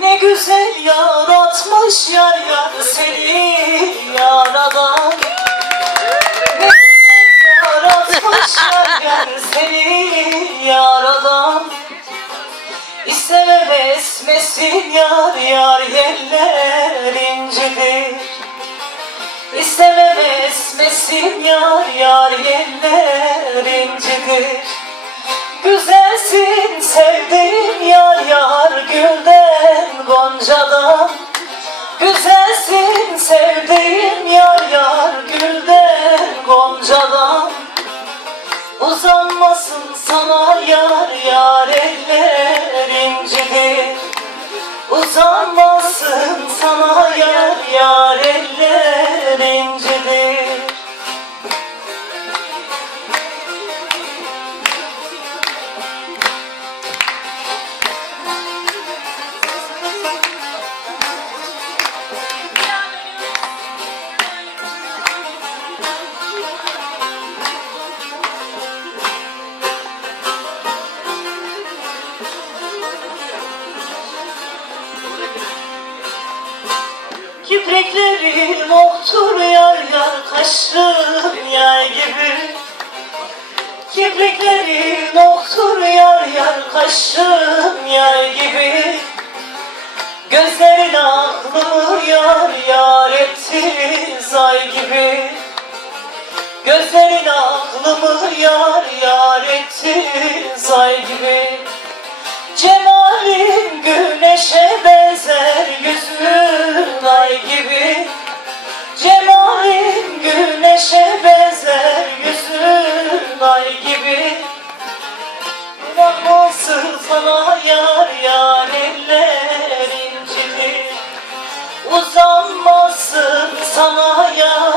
Ne güzel yaratmış yar yar yar seni yaradan İstemem esmesin yar yar yeller incidir İstemem esmesin yar yar yeller incidir Güzelsin sevdiğim yar yar gülden goncadan. Güzelsin sevdiğim yar yar gülden Sana yar yar Kipreklerin oktur yar yar kaşın yay gibi. Kipreklerin oktur yar yar kaşın yay gibi. Gözlerin aklımı yar yar etti zay gibi. Gözlerin aklımı yar yar etti zay gibi. Cemalin güneşe benzer yüzün uzanmasın sana yar.